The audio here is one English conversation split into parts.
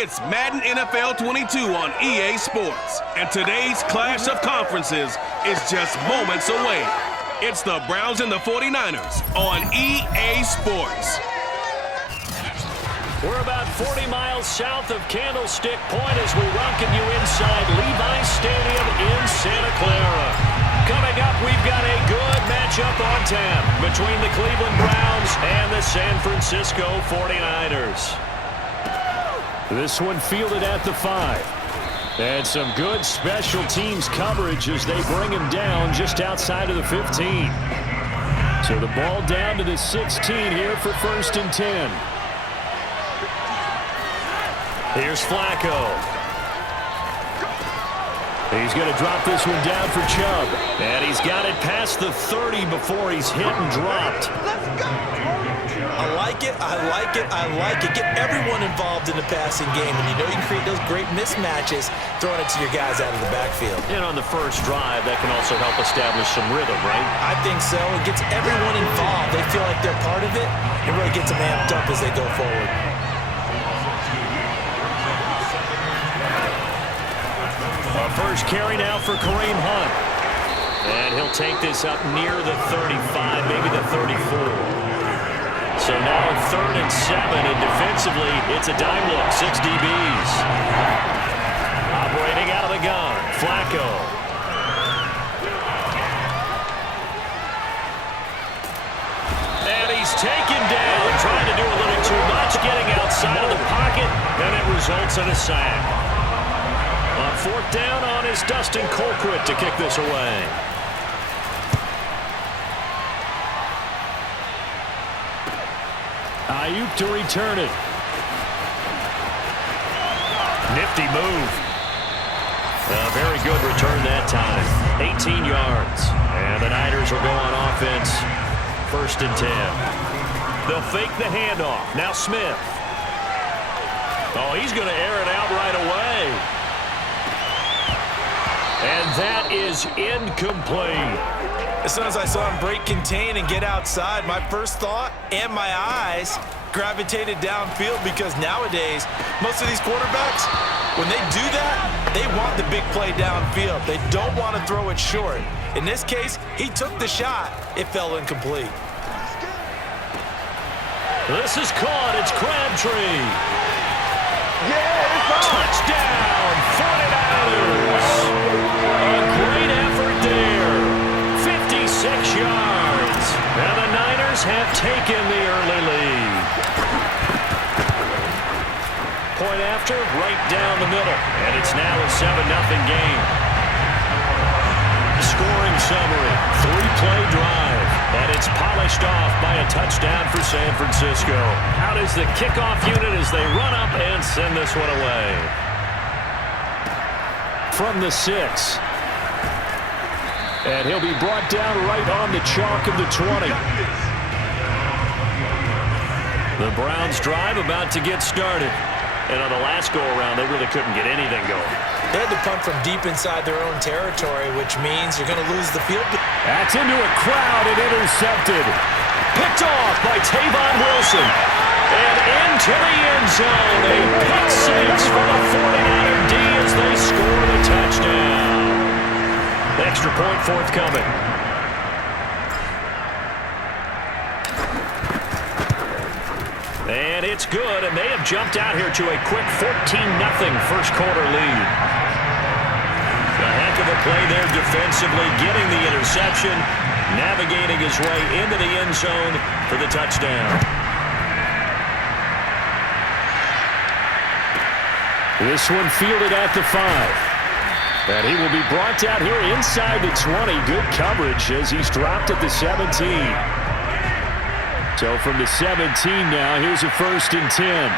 It's Madden NFL 22 on EA Sports, and today's clash of conferences is just moments away. It's the Browns and the 49ers on EA Sports. We're about 40 miles south of Candlestick Point as we welcome you inside Levi's Stadium in Santa Clara. Coming up, we've got a good matchup on tap between the Cleveland Browns and the San Francisco 49ers. This one fielded at the 5. And some good special teams coverage as they bring him down just outside of the 15. So the ball down to the 16 here for 1st and 10. Here's Flacco. He's going to drop this one down for Chubb. And he's got it past the 30 before he's hit and dropped. I like it, I like it, I like it. Get everyone involved in the passing game. And you know you can create those great mismatches throwing it to your guys out of the backfield. And on the first drive, that can also help establish some rhythm, right? I think so. It gets everyone involved. They feel like they're part of it. It really gets them amped up as they go forward. First carry now for Kareem Hunt. And he'll take this up near the 35, maybe the 34. So now 3rd and 7, and defensively, it's a dime look, 6 DBs. Operating out of the gun, Flacco. And he's taken down, trying to do a little too much, getting outside of the pocket, and it results in a sack. On 4th down on is Dustin Colquitt to kick this away. Ayuk to return it. Nifty move. A very good return that time. 18 yards. And the Niners will go on offense. 1st and 10. They'll fake the handoff. Now Smith. Oh, he's going to air it out right away. And that is incomplete. As soon as I saw him break contain and get outside, my first thought and my eyes gravitated downfield because nowadays, most of these quarterbacks, when they do that, they want the big play downfield. They don't want to throw it short. In this case, he took the shot. It fell incomplete. This is caught. It's Crabtree. Yeah, touchdown, 49ers. A great effort there. 56 yards. And the Niners have taken the early lead. Point after, right down the middle. And it's now a 7-0 game. Scoring summary, 3-play drive. And it's polished off by a touchdown for San Francisco. Out is the kickoff unit as they run up and send this one away. From the 6. And he'll be brought down right on the chalk of the 20. The Browns drive about to get started. And on the last go-around, they really couldn't get anything going. They had to punt from deep inside their own territory, which means you're going to lose the field. That's into a crowd and intercepted. Picked off by Tavon Wilson. And into the end zone. A pick six for the 49er D as they score the touchdown. Extra point forthcoming. And it's good, and they have jumped out here to a quick 14-0 first quarter lead. A heck of a play there defensively, getting the interception, navigating his way into the end zone for the touchdown. This one fielded at the 5. And he will be brought down here inside the 20. Good coverage as he's dropped at the 17. So from the 17 now, here's a 1st and 10.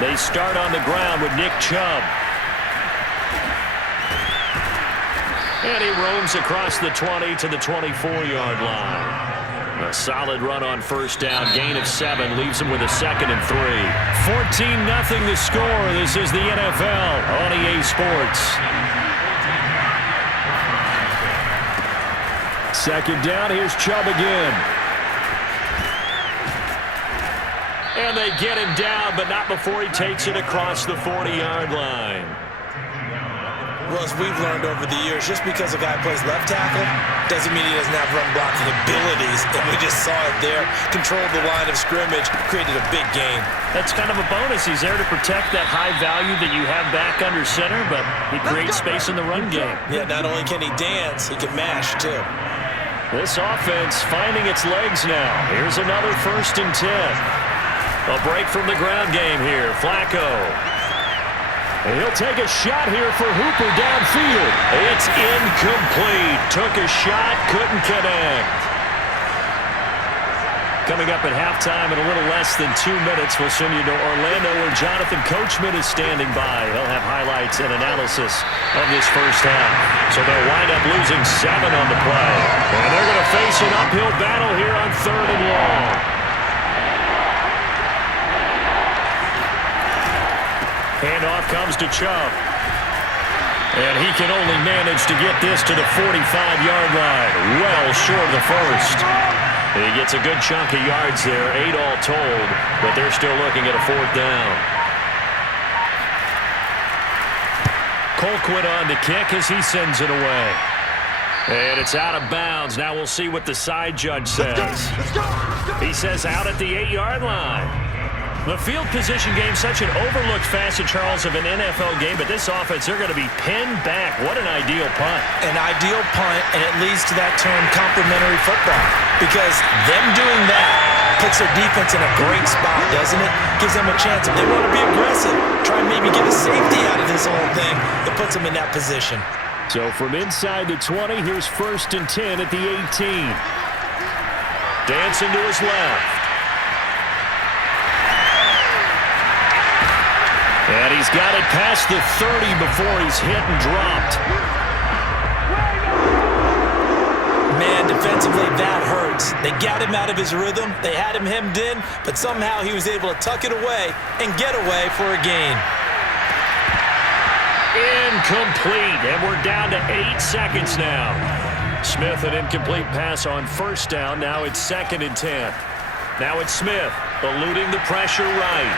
They start on the ground with Nick Chubb. And he roams across the 20 to the 24-yard line. A solid run on 1st down, gain of 7, leaves him with a 2nd and 3. 14-0 the score. This is the NFL on EA Sports. 2nd down, here's Chubb again. And they get him down, but not before he takes it across the 40-yard line. Well, as we've learned over the years, just because a guy plays left tackle doesn't mean he doesn't have run blocking abilities. And we just saw it there. Controlled the line of scrimmage, created a big gain. That's kind of a bonus. He's there to protect that high value that you have back under center, but he creates space in the run game. Yeah, not only can he dance, he can mash, too. This offense finding its legs now. Here's another 1st and 10. A break from the ground game here. Flacco. And he'll take a shot here for Hooper downfield. It's incomplete. Took a shot, couldn't connect. Coming up at halftime in a little less than 2 minutes, we'll send you to Orlando where Jonathan Coachman is standing by. He'll have highlights and analysis of this first half. So they'll wind up losing 7 on the play. And they're going to face an uphill battle here on 3rd and long. Handoff comes to Chubb. And he can only manage to get this to the 45-yard line. Well short of the first. He gets a good chunk of yards there, 8 all told, but they're still looking at a 4th down. Colquitt on to kick as he sends it away. And it's out of bounds. Now we'll see what the side judge says. He says out at the 8-yard line. The field position game, such an overlooked facet, Charles, of an NFL game, but this offense, they're going to be pinned back. What an ideal punt. An ideal punt, and it leads to that term complementary football, because them doing that puts their defense in a great spot, doesn't it? Gives them a chance. If they want to be aggressive, try and maybe get a safety out of this whole thing, it puts them in that position. So from inside the 20, here's 1st and 10 at the 18. Dancing to his left. And he's got it past the 30 before he's hit and dropped. Man, defensively, that hurts. They got him out of his rhythm. They had him hemmed in, but somehow he was able to tuck it away and get away for a gain. Incomplete, and we're down to 8 seconds now. Smith, an incomplete pass on 1st down. Now it's 2nd and 10. Now it's Smith, eluding the pressure right.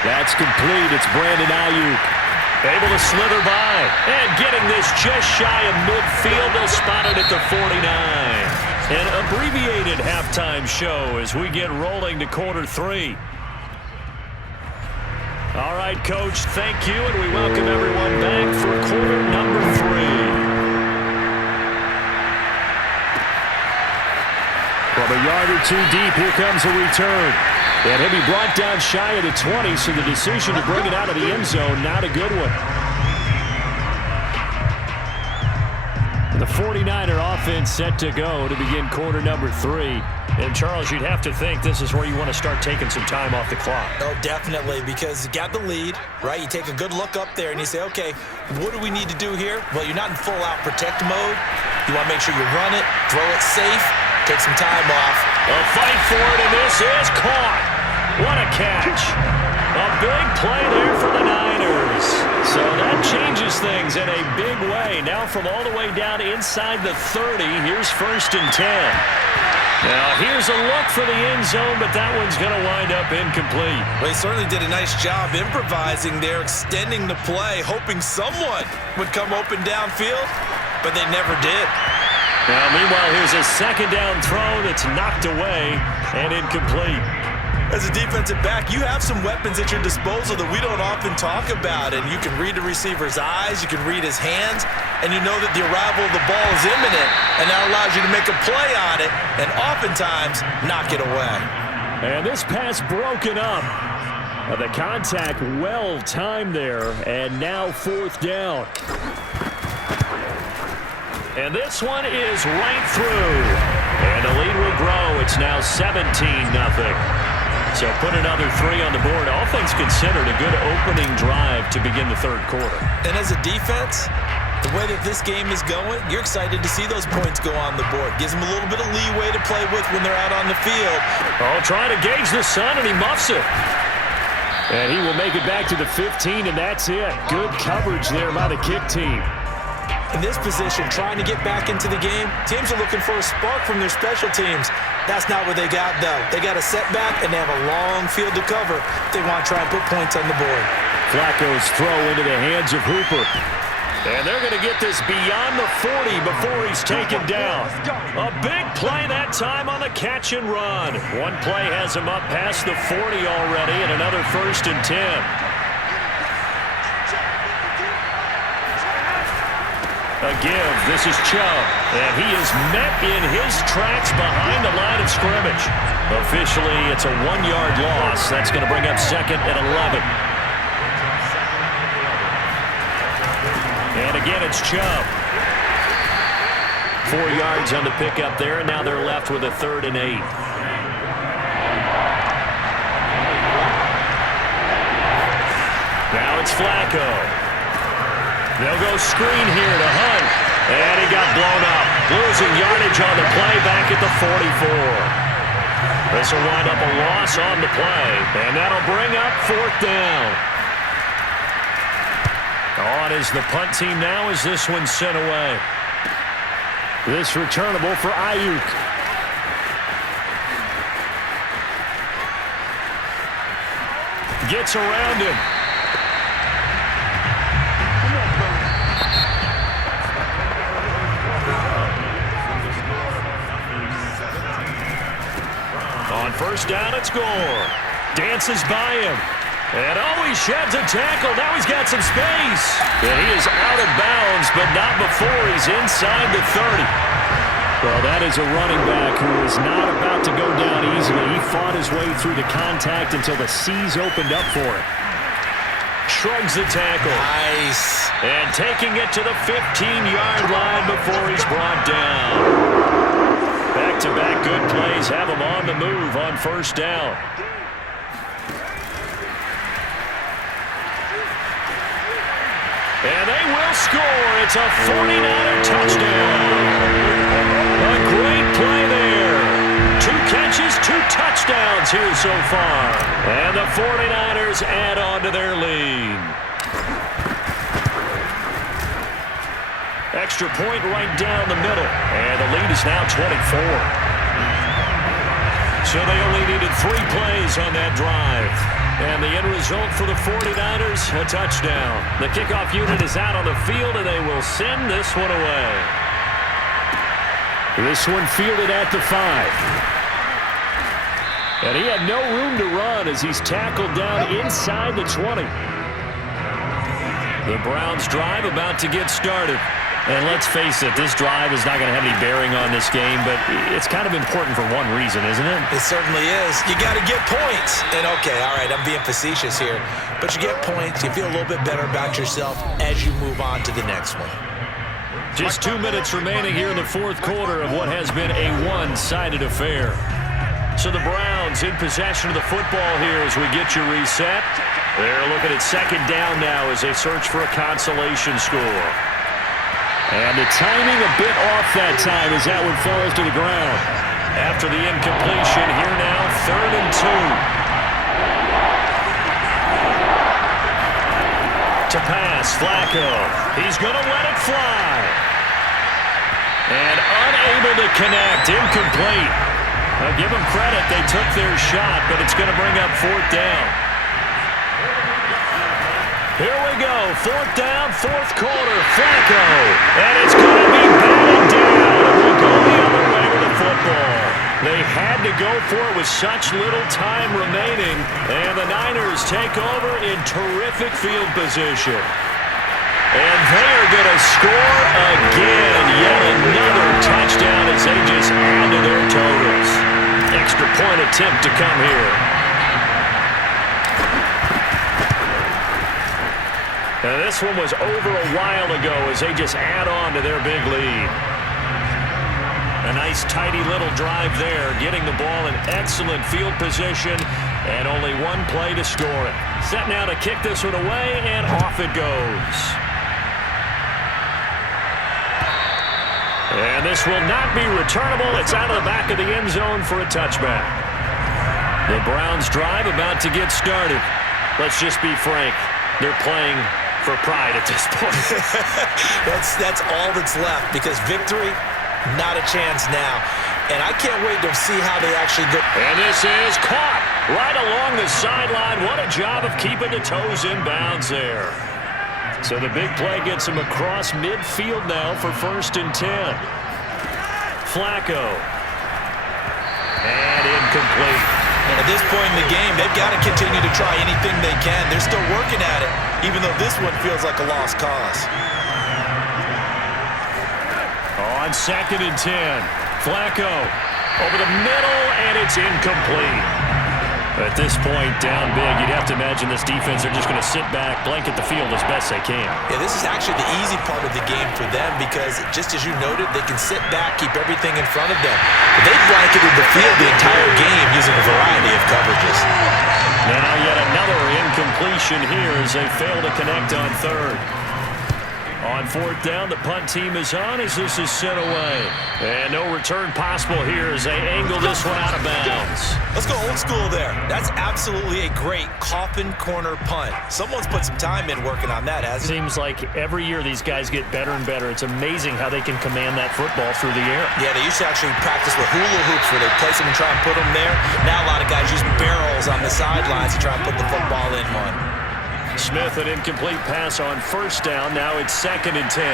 That's complete. It's Brandon Ayuk. Able to slither by. And getting this just shy of midfield. They'll spot it at the 49. An abbreviated halftime show as we get rolling to quarter 3. All right, Coach, thank you, and we welcome everyone back for quarter number 3. From a yard or 2 deep, here comes a return. And he'll be brought down shy of the 20, so the decision to bring it out of the end zone, not a good one. The 49er offense set to go to begin quarter number 3. And, Charles, you'd have to think this is where you want to start taking some time off the clock. Oh, definitely, because you got the lead, right? You take a good look up there and you say, okay, what do we need to do here? Well, you're not in full-out protect mode. You want to make sure you run it, throw it safe, take some time off. A fight for it, and this is caught. What a catch. A big play there for the Niners. So that changes things in a big way. Now from all the way down inside the 30, here's 1st and 10. Now here's a look for the end zone, but that one's going to wind up incomplete. Well, he certainly did a nice job improvising there, extending the play, hoping someone would come open downfield, but they never did. Now, meanwhile, here's a 2nd down throw that's knocked away and incomplete. As a defensive back, you have some weapons at your disposal that we don't often talk about, and you can read the receiver's eyes, you can read his hands, and you know that the arrival of the ball is imminent, and that allows you to make a play on it, and oftentimes knock it away. And this pass broken up. The contact well timed there, and now 4th down. And this one is right through. And the lead will grow. It's now 17-0. So put another 3 on the board. All things considered, a good opening drive to begin the 3rd quarter. And as a defense, the way that this game is going, you're excited to see those points go on the board. Gives them a little bit of leeway to play with when they're out on the field. Oh, trying to gauge the sun, and he muffs it. And he will make it back to the 15, and that's it. Good coverage there by the kick team. In this position, trying to get back into the game, teams are looking for a spark from their special teams. That's not what they got, though. They got a setback, and they have a long field to cover if they want to try and put points on the board. Flacco's throw into the hands of Hooper. And they're going to get this beyond the 40 before he's taken down. A big play that time on the catch and run. One play has him up past the 40 already, and another 1st and 10. A give. This is Chubb. And he is met in his tracks behind the line of scrimmage. Officially, it's a 1-yard loss. That's going to bring up 2nd and 11. And again, it's Chubb. 4 yards on the pickup there, and now they're left with a 3rd and 8. Now it's Flacco. They'll go screen here to Hunt. And he got blown up. Losing yardage on the play back at the 44. This will wind up a loss on the play. And that'll bring up 4th down. On is the punt team now as this one's sent away. This returnable for Ayuk. Gets around him. On 1st down, it's Gore. Dances by him. And he sheds a tackle. Now he's got some space. And he is out of bounds, but not before he's inside the 30. Well, that is a running back who is not about to go down easily. He fought his way through the contact until the C's opened up for him. Shrugs the tackle. Nice. And taking it to the 15-yard line before he's brought down. Back-to-back good plays have him on the move on 1st down. And they will score. It's a 49er touchdown. A great play there. 2 catches, 2 touchdowns here so far. And the 49ers add on to their lead. Extra point right down the middle. And the lead is now 24. So they only needed 3 plays on that drive. And the end result for the 49ers, a touchdown. The kickoff unit is out on the field, and they will send this one away. This one fielded at the 5. And he had no room to run as he's tackled down inside the 20. The Browns drive about to get started. And let's face it, this drive is not going to have any bearing on this game, but it's kind of important for one reason, isn't it? It certainly is. You got to get points. And, okay, all right, I'm being facetious here. But you get points, you feel a little bit better about yourself as you move on to the next one. Just 2 minutes remaining here in the 4th quarter of what has been a one-sided affair. So the Browns in possession of the football here as we get you reset. They're looking at 2nd down now as they search for a consolation score. And the timing a bit off that time as that one falls to the ground. After the incompletion, here now, 3rd and 2. To pass, Flacco. He's going to let it fly. And unable to connect, incomplete. I'll give them credit, they took their shot, but it's going to bring up 4th down. Here we go, 4th down, 4th quarter, Flacco. And it's going to be batted down. We'll go the other way with the football. They had to go for it with such little time remaining. And the Niners take over in terrific field position. And they are going to score again. Yet another touchdown as they just add to their totals. Extra point attempt to come here. Now this one was over a while ago as they just add on to their big lead. A nice tidy little drive there, getting the ball in excellent field position, and only 1 play to score it. Set now to kick this one away, and off it goes. And this will not be returnable. It's out of the back of the end zone for a touchback. The Browns drive about to get started. Let's just be frank. They're playing for pride at this point. That's all that's left, because victory, not a chance now. And I can't wait to see how they actually go. And this is caught right along the sideline. What a job of keeping the toes in bounds there. So the big play gets him across midfield now for 1st and 10. Flacco. And incomplete. At this point in the game, they've got to continue to try anything they can. They're still working at it, even though this one feels like a lost cause. On 2nd and 10. Flacco over the middle, and it's incomplete. At this point, down big, you'd have to imagine this defense are just going to sit back, blanket the field as best they can. Yeah, this is actually the easy part of the game for them, because just as you noted, they can sit back, keep everything in front of them. But they've blanketed the field the entire game using a variety of coverages. Now yet another incompletion here as they fail to connect on 3rd. On 4th down, the punt team is on as this is sent away. And no return possible here as they angle this one out of bounds. Let's go old school there. That's absolutely a great coffin corner punt. Someone's put some time in working on that, hasn't it? Seems like every year these guys get better and better. It's amazing how they can command that football through the air. Yeah, they used to actually practice with hula hoops where they place them and try and put them there. Now a lot of guys use barrels on the sidelines to try and put the football in one. Smith, an incomplete pass on 1st down. Now it's 2nd and 10.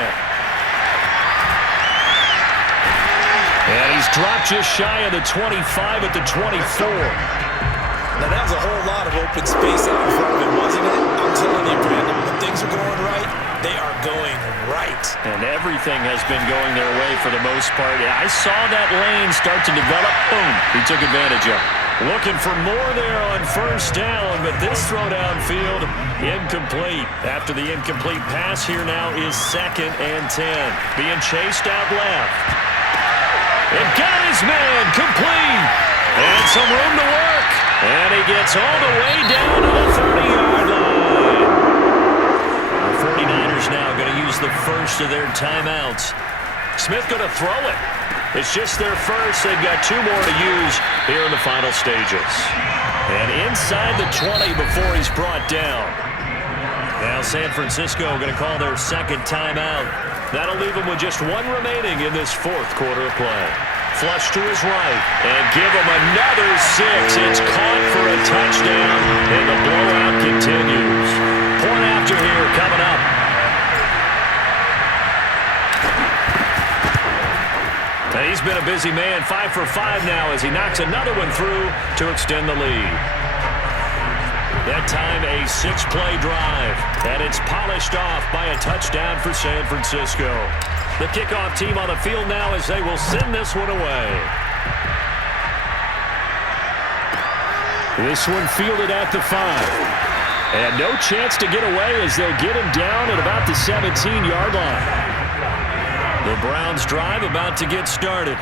And he's dropped just shy of the 25 at the 24. Now, that was a whole lot of open space out in front of him, wasn't it? I'm telling you, Brandon, when things are going right, they are going right. And everything has been going their way for the most part. I saw that lane start to develop. Boom. He took advantage of it. Looking for more there on 1st down, but this throw downfield, incomplete. After the incomplete pass, here now is 2nd and 10. Being chased out left. And got his man, complete. And some room to work. And he gets all the way down to the 30-yard line. The 49ers now going to use the first of their timeouts. Smith going to throw it. It's just their first. They've got 2 more to use here in the final stages. And inside the 20 before he's brought down. Now San Francisco going to call their 2nd timeout. That'll leave them with just 1 remaining in this 4th quarter of play. Flush to his right, and give him another 6. It's caught for a touchdown, and the blowout continues. Point after here coming up. He's been a busy man, 5 for 5 now as he knocks another one through to extend the lead. That time a 6-play drive, and it's polished off by a touchdown for San Francisco. The kickoff team on the field now as they will send this one away. This one fielded at the 5. And no chance to get away as they'll get him down at about the 17-yard line. The Browns drive about to get started.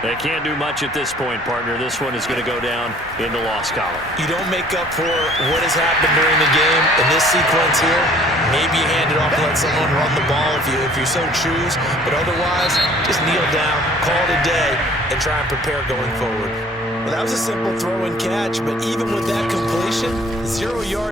They can't do much at this point, partner. This one is going to go down in the loss column. You don't make up for what has happened during the game in this sequence here. Maybe you hand it off and let someone run the ball if you so choose. But otherwise, just kneel down, call it a day, and try and prepare going forward. Well, that was a simple throw and catch, but even with that completion, 0 yards.